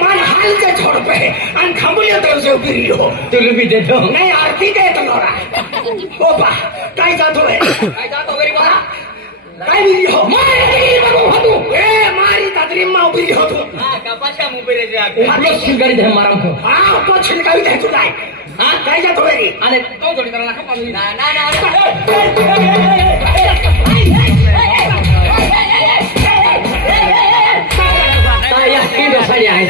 मान हाल के छोड़ पे आणि खांबुलिया तर से उभी हो तुला बी देतो नाही आरती काय तो नवरा ओ बा काय जातो गरीब बा काय बिरी हो मारी बाबू हतू ए मारी तातरी मा उभी हो तू हा कपाशा मुबेरे जा आपलो शिंगारी दे मारा को हा तो छिलकावी दे तू काय हा काय जातो गरी आणि तो जोडी करा नका पाणी ना ना ना या की डोसाडी आहे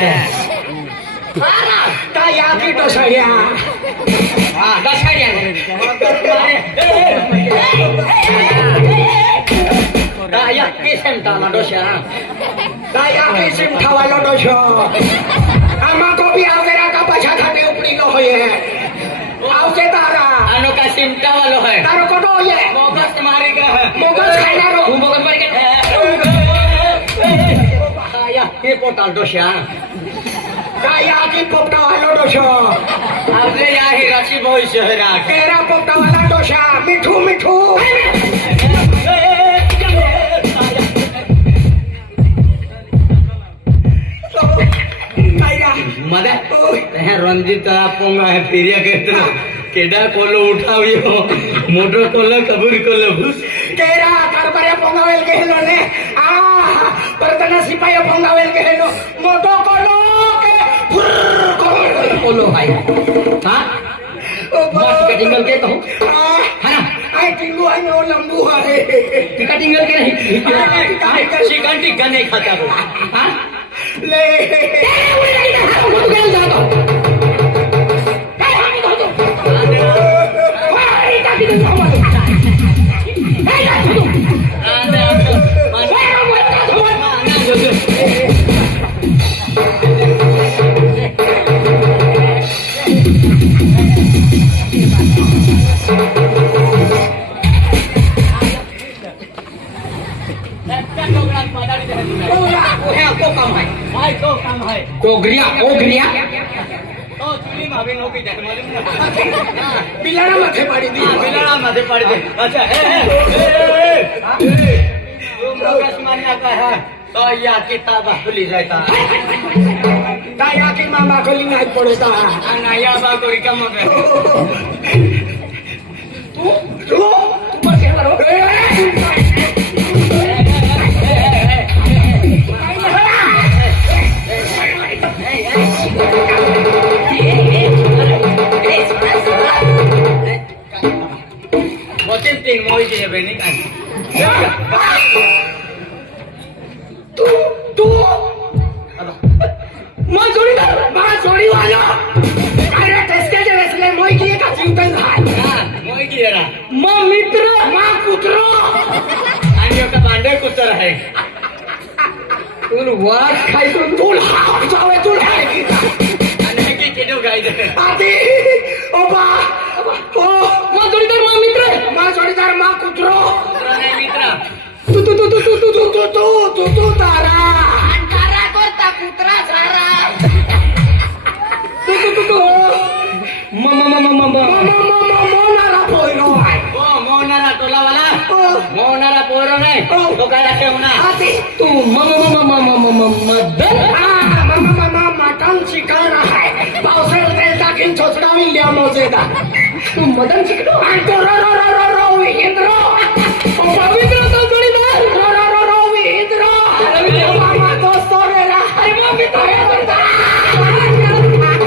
काय या की डोसाड्या हा डोसाडी आहे या की सेंटा डोशा काय या की सिमठावालो डोशो आमा को भी आवेरा का पाछा खाते उपड़ी लो होये आवके तारा आनो का सिमटा वालो है तारो को तो ये मोगस मारे का है मोगस खाना रो तू मोगस मारे का या के पोटाल डोशा काय या की पोपटा वालो डोशो अरे या ही राशी बहुत शहरा तेरा पोपटा वाला डोशा मिठू मिठू मदा रंजित पोंगा है फिरिया कहते केडा कोलो उठावियो मोटर कोलो कबूर कोलो भूस तेरा कारबारे पोंगावेल गेलो ने परतना सिपाही पोंगावेल गेलो मोटो कोलो के कोलो भाई हां मस्त कटिंगल के तो है ना आई टिंगू आई नो लंबू है कटिंगल के नहीं शिकांटी का नहीं खाता वो हां ले कोगरिया कोगरिया बिलाड़ा माथे पाड़ी दी बिलाड़ा माथे पाड़ी दे अच्छा मान्य का है तो या किताब खुली जाता ताया की मामा खोली नहीं पड़ता नया बागोरी का मगे तू बस करो तीन मोई के बेनी का तू मैं जोड़ी वाला अरे टेस्टे जे वेसले मोई की का जीवतन है हां मोई की रा मां मित्र मां कुतरो आणि का भांडे कुतर है तू वाट खाई तू हा जावे तू हाय आणि की केडो गाई दे आती ओबा ओ मां जोडीदार मां कुतरो नाही मित्र तू तारा अंधारा करता कुत्रा सारा तू मोनारा पोयलो ओ मोनारा टोला वाला मोनारा पोरो नाही तो काय ठेवना तू मटन चिकन आहे पावसाळ्यात तेल टाकीन चोचडावी लिया मोजेदा तू मटन चिकन आणि तो रो इंद्रो पवित्र तो जोडीदार रो इंद्रो मामा दोस्तो रे अरे मम्मी तो हे करता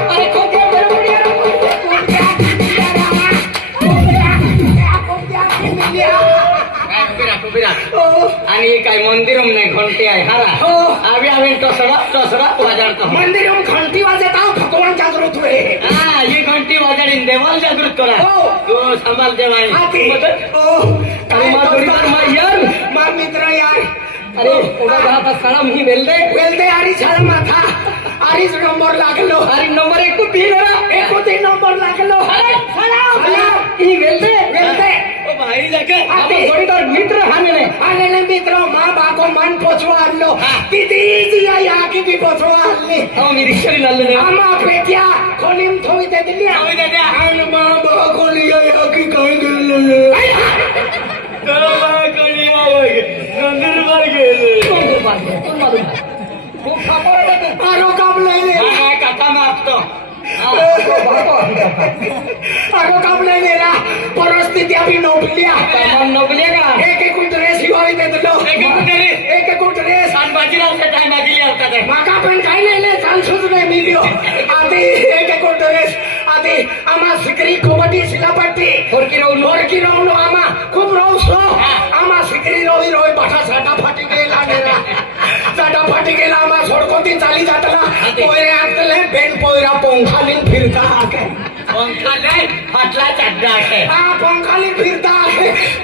अरे कोके बरोबर आणि काय मंदिरम नाही घंटी आहे हारा आम्ही टसडा वाजाडतो मंदिर घंटी वाजत आहो भगवान जागृत हुए हा ही घंटी वाजाडीन देवाला जागृत करा तो सांभाल देवाई अरे माँ मित्र यार अरे सलाम ही वेलदे आरी छाल माथा आरीच नंबर लागलो अरे नंबर 31 नंबर लागलो सलाम ही वेलदे ओ भाई जाके जोडीदार मित्र हानेले मित्र माँ बाको मन पोचवा आणलो किती इजी आहे या किती पोचवा आणली मी रिक्षा लावले आम्हा पेट्या खोलीम थोई दे दिली आणि माँ बाको लिया या की काय गेलो नंदुरबार गेले आहे तू मालूम आहे. खूप ठाकूर आहे तू. अरे काम नाही रे. काय काका मागतो अगो काम नाही रे रा. परिस्थिती अभी नोकल्या नोकली का एक एक ड्रेस शिवावी देत लो. एक ड्रेस? एक ड्रेस बाजीरावचा टाइम मागिली होता काय माका पण काही नाही चान्सच नाही मिळ्यो. आधी एक ड्रेस आधी आम्हा सिकरी कबड्डी शिलापट्टी होरकी राहून आम्हा खूप राहूसो. आम्हा सिकरी रोही पाठा साठा फाटी गेला नेरा. साठा फाटी गेला आम्हा सोडकोती चाली जातला. पोयरे आतले बेन पोयरा पोंखालीन फिरता पंखा नाही फाटला चड्डा आहे हा पंखालीन फिरता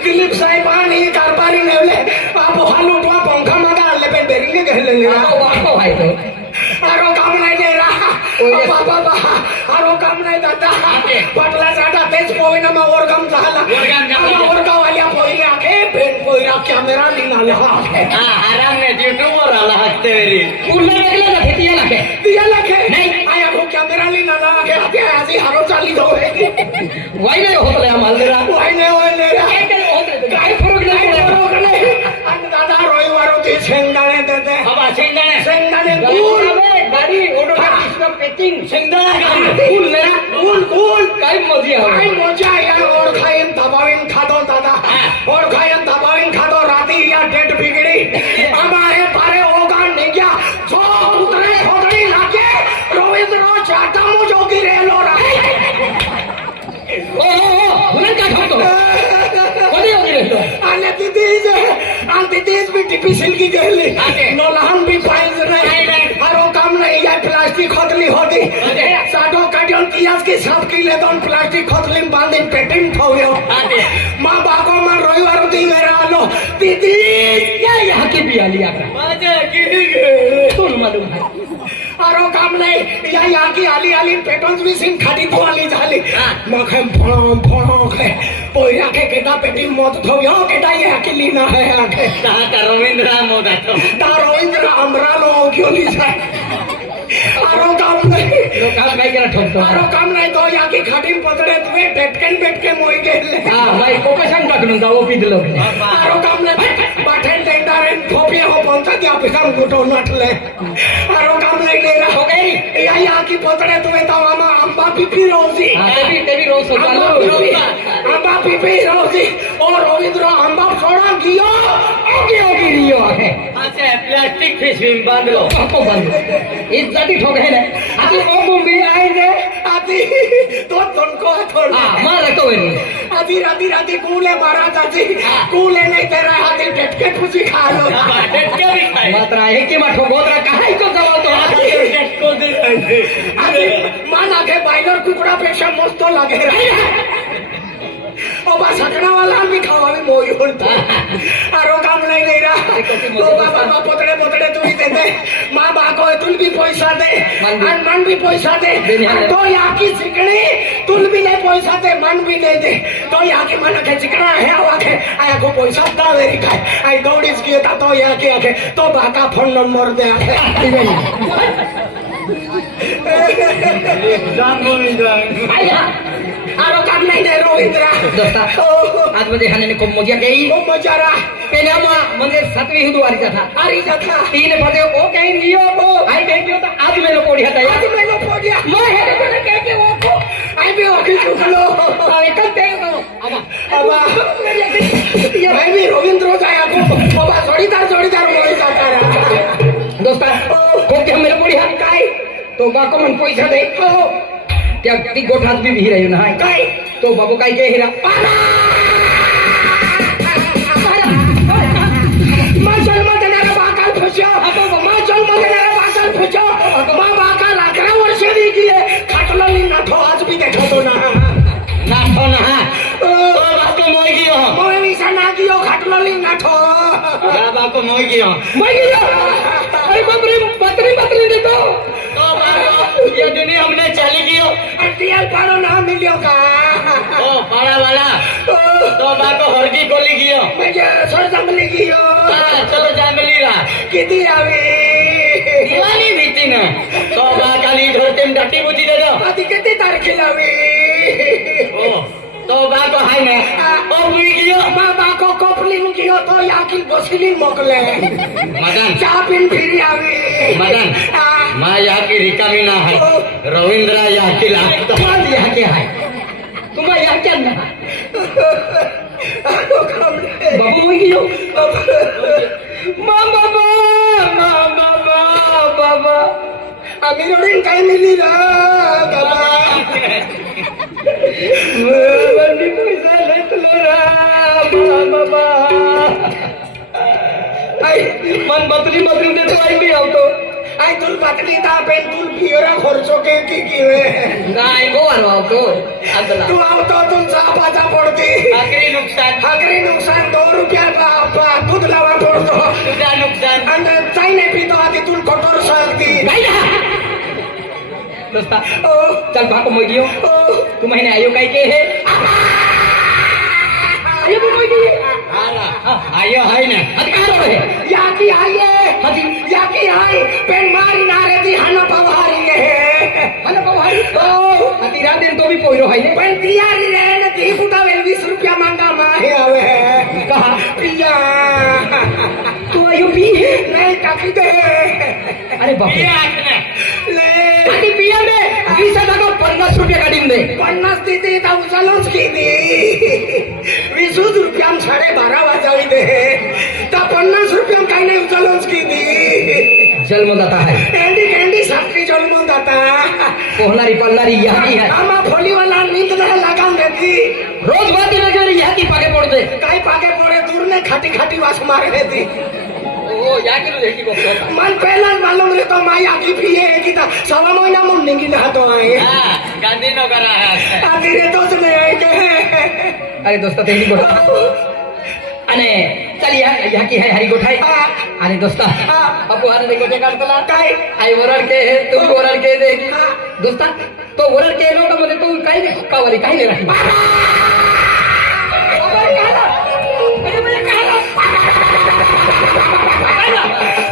दिलीप साहेबांनी कारभारी नेवले. पोहा लुटवा पंखा मागा आणले पण बेरिंग घेतले वाको आहे तो आरो काम नाही दे रा. बाबा आरो काम नाही दादा. पटला साठा तेच पोईना मा ओरगाम झाला. ओरगावाल्या पोईले आखे बेन पोयरा कॅमेरा निघाले आराम नाही युट्यूबवर आला हसते वेळी पूर्ण वेगळं ना खेती आला काय दिया लाखे नाही आया को कॅमेरा निघाला आखे आते आजी हारो चाली जाऊ हे वाई नाही होत आम्हाला होय नाही रा. काय फरक नाही बरोबर नाही. आणि दादा रविवार होती शेंगदाणे देते. बाबा शेंगदाणे शेंगदाणे गुळ गाडी पेकिंग शेंगदाणा गुळ काय मजा काय मजा या ओळखाईन दबावीन खादो दादा. ओळखाईन दबावीन खादो राती या डेट बिगड़ी. आम्हा हे पारे ओगा निघ्या जो उतरे खोदडी लागे रवींद्र चाटा मुजोगी रेलो रा. हो म्हणून काय खातो कधी होती रे आणि तिथेच मी टिपी सिल्की गेली. नो लहान बी पाहिजे नाही. हारो काम नाही या प्लास्टिक खोदली होती. साठो काढून कियास की साफ केले दोन प्लास्टिक खोदली बांधून पेटीन ठेवलो. मा बाको मा रविवार होती वेळा आलो तिथे या की बी आली आता तून मालूम आहे आरो काम नाही या की आली पेटोन्स बी सिंग खाटी तो आली झाली. मग हम फोडो पोया के केटा पेटी मत ठेवयो केटा या की लीना है आखे रवींद्र मोदातो रवींद्र अमरालो घेऊन जाय. आरो काम नाही लोकांना काय केला ठोकतो आरो काम नाही तो या की खाटी पतडे तुम्ही पेटके मोई गेले. हा बाई कोकशान टाकून जावं पिदलो आरो काम नाही बाठेन टेंडारेन थोपिया हो पंचायती ऑफिसात गुटो नटले. आरो काम नाही रे हो काय या की पतडे तुम्ही तो आमा आंबा पिपी रोजी तेवी रोज आंबा पिपी रोजी ओ रवींद्र आंबा सोडा गियो ओगी रियो आहे अच्छा प्लास्टिक पिशवी बांधलो आपको बंद इज्जती ठोके ना आती ओ मुंबई आए रे आती तो तुमको थोड़ा मार तो वेरी आती राती कूले मारा चाची कूले नहीं तेरा हाथी टटके खुशी खा लो टटके भी खाए मात्र आहे की मा ठोगोतरा काय को जवळ तो टटको दे आती माना के बायलर कुकड़ा पेक्षा मस्त लागे बाबा सकड़ा वाला भी खावा भी मोई होता आरो काम नहीं नहीं रहा बाबा पोतड़े तू ही देते माँ बा को तुल भी पैसा दे मन भी पैसा दे तो यहाँ की चिकनी तुल भी नहीं पैसा दे मन भी नहीं दे तो यहाँ की मन के चिकना है आवा के आया को पैसा दा वेरी खाए आई दौड़ीस किए था तो यहाँ की आके तो बाका फोन नंबर दे आके आरो काम नाही दे रवींद्र दोस्ता आज मध्ये हाने खूप मजा गई खूप मजा रहा पेनामा म्हणजे 7वीं हिंदुवारीचा था अरे जथा 3 बजे ओ कहीं लियो वो आई कहीं लियो तो आज मेलो पोड़िया था आज मैं लो पोड़िया मैं है तो कह के वो को आई भी ओके चुकलो अरे कल ते तो अब मैं भी रवींद्र जाया को बाबा जोड़ीदार मोई जाता रहा दोस्ता को के मेलो पोड़िया काय तो बाको मन पैसा दे त्या ती गोठात बी विहीर आहे ना काय तो बाबू काय के हिरा मा जन्म देणारा बाकाल फुसो मा जन्म देणारा बाकाल फुसो मा बाकाल 11 वर्षांनी गेले खाटलोली नाठो आज बी देखतो ना नाठो ना बाको मोय गियो मोय विसा ना गियो खाटलोली नाठो बाको मोय गियो अरे बाप रे बतरी देतो ये दुनिया हमने चाली गियो अटियल पारो ना मिलियो का ओ पाड़ा वाला तो बाको हरकी गोली गियो मुझे सर जंगली गियो चलो जंगली रा किती आवी दिवाली बीती ना तो बाकाली धरतेम डट्टी बुझी दे दो आधी किती तारखेला आवी ओ तो बाको हाय ना ओ वीडियो मा बाको कोपलिंग कियो तो याकिल बसिलिंग मोकले मदन चहा पिन फिरी आवी मदन मा याकी रिकामी ना है रवींद्र याकी लागतो मान याकी हाय तुम्हा याक्या ना बाबू वीडियो बाबा आम्ही रडून काय मिली रा बाबा बंदी पैसा घेतलो रा बाबा आई मन बतली बतली देतो आई भी आवतो आई तुल बतली तापेन तुल पियोरा खर्चो के की वे गाय गो आवतो आदला तू आवतो तुम सापाचा पडते आखरी नुकसान 2 रुपया दूध लावा पडतो तुझा नुकसान आणि चाय नाही पितो आधी तुल कठोर सांगती दोस्ता चल भाको मोगियो तू महीने आयो काय के है आयो भी मोगी आयो हाय ना अधिकार है याकी आये याकी आय पेन मारी नारे ती हन पवारी अति रात दिन तो भी पोइरो हाय ने पण तियारी रे न ती फुटा 20 रुपया मांगा माहे आवे कहा पिया तू आयो भी नहीं टाकी दे अरे बाप ले आणि पिया ने 20 टाका 50 रुपया काढीन दे 50 देते तर उचलूच किती 20 रुपया 12:30 वाजावी दे तर 50 रुपया काही नाही उचलूच किती जन्मदाता है कॅन्डी साखरी जन्म दाता पोहणारी पळणारी याकी है आम्हा फोलीवाला नींद नाही लागावून देती रोज बाती वगैरे याकी पागे पडते काय पागे पडे दूर ने खाटी खाटी वास मार देती ओ याकी नु देखी बघतो मन पहला मालूम रे तो माई आकी पिए की ता सवा महीना मुंड निंगी ना तो आए गांधी नो करा है आधी रे तो नहीं आए के अरे दोस्ता तेरी गोठा आणि चल याकी है हरी गोठाई आणि दोस्ता बापू आने गोटे काढतला काय आई वरड के है तू वरड के दे दोस्ता तो वरड के लोक मध्ये तू काही नाही कावरी काही नाही राखी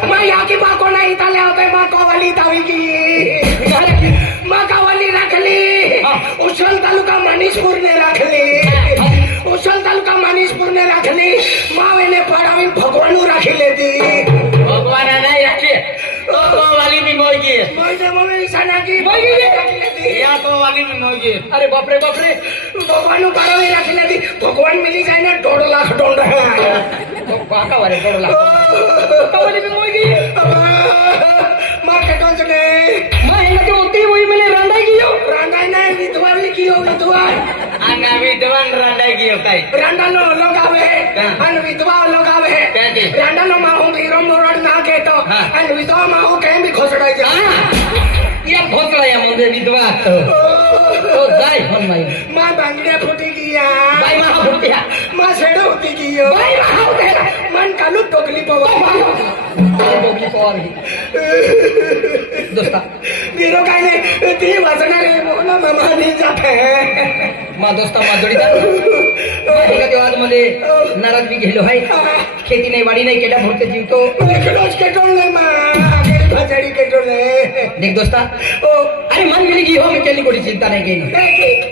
मैं याकी बाको नहीं ताले होते माँ कवाली तावी की माँ कवाली रखली उछल तालुका मनीषपुर ने रखली उछल तालुका मनीषपुर ने रखली मावे ने पड़ावी भगवानू राखी लेती भगवान नाही याची तो वाली मी मोगी मोईने मम्मी सना की मोगी राखी लेती या तो वाली मी मोगी अरे बाप रे भगवानू पड़ावी राखी लेती भगवान मिली जाए ना 2.5 लाख डोंड काका वाले कोडला कावली मी मोगी माँ केटों से ने मैं इनके होती वही मैंने रांडा कियो रांडा नहीं विधवा भी की हो विधवा आंगा विधवान रांडा कियो काय रांडा लो लोग आवे अन विधवा लोग आवे रांडा लो माहू हीरो मोरड ना के तो अन विधवा माहू कहीं भी घोसड़ा जा या घोसड़ा या मुंडे विधवा तो जाय हम माई माँ बांगड़े फुटी किया बाई मा फुटिया माँ सेड़ो होती कियो बाई मा होते मन कालू टोकली पवा डोगली पवार दोस्ता वीरो काय ने ती वाचणार रे मोना मामा नहीं जाते मा दोस्ता मा जोडीदार एका दिवस मध्ये नाराज बी गेलो हाय खेती नाही वाडी नाही केडा भरते जीवतो केडोच केटोल नाही मा भजडी केटोल देख दोस्ता ओ अरे मन मिली की हो मी केली कोणी चिंता नाही केली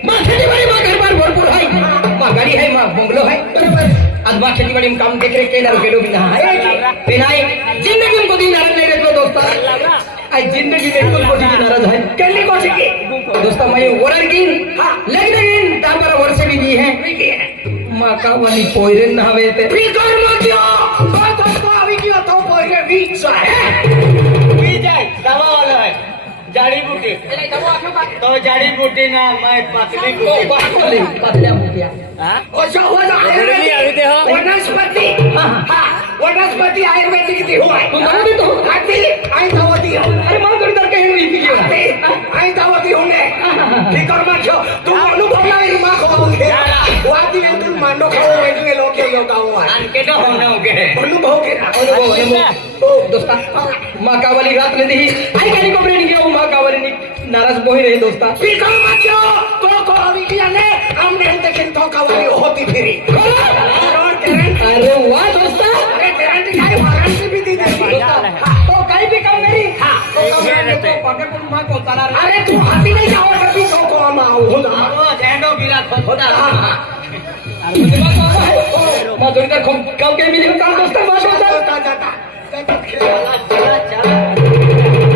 मा खेती वाडी मा घर बार भरपूर हाय मा गाडी हाय मा बंगलो हाय आज मा खेती वाडी में काम देख रहे केला केडो भी ना हाय पेनाई जिंदगी में कभी नाराज नहीं रहतो दोस्ता आज जिंदगी में कुछ कोटी की नाराज है केली कोटी की दोस्ता मैं वरर की लगन तापर वर्ष भी दी है मा का वाली पोयरे ना हवे ते फिकर मत यो तो आवी की तो पोयरे बीच जाए दवा वाला है जड़ी बूटी तो जड़ी बूटी ना मैं पतली बूटी पतला बूटिया वनस्पति वनस्पति आयुर्वेदिक ती हुआ तो आती आई दवाती अरे मां थोड़ी देर कहीं नहीं पी आई दवाती होने फिकर मत यो तू अनुभव नाही मा खाओगे वादी में तू मांडो खाओ बैठे लोग के लोग आओ आन के तो होना हो गए अनुभव के अनुभव दोस्ता मां का वाली रात में दी आई कहीं को ब्रेड गया मां का वाली नाराज बोही रही दोस्ता फिकर मत यो तो अभी किया ने हमने देखें तो का वाली होती फिरी अरे वाह दोस्ता अरे करंट काय वारंटी भी दी देती तो काही भी काम करी तो पकड़ को मां को ताला अरे तू हाथी नहीं जाओ कभी तो को हम आओ झेंडो गिरा होता चला चला चला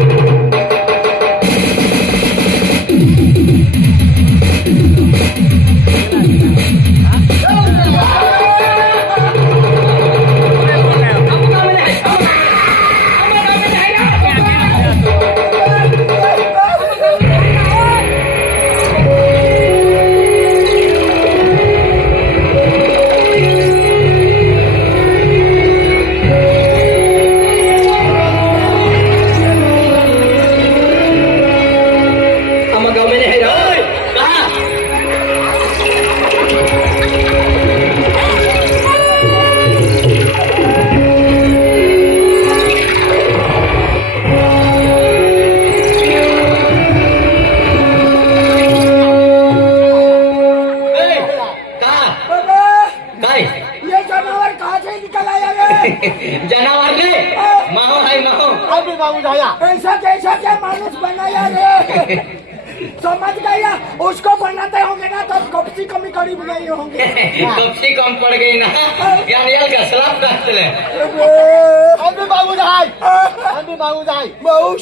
आम्हा गाव में है रे कहा ए, कहा काय ये जनावर कहाँ से निकल आया रे जनावर रे माहो है माहो अभी बाबू जाया ऐसा कैसा क्या मानुस बनाया रे समझ गया उसको बनाते होंगे ना तो कपसी कमी करीब नहीं होंगे कपसी कम पड़ गई ना यानी का सलाम करते अभी बाबू जाय बहु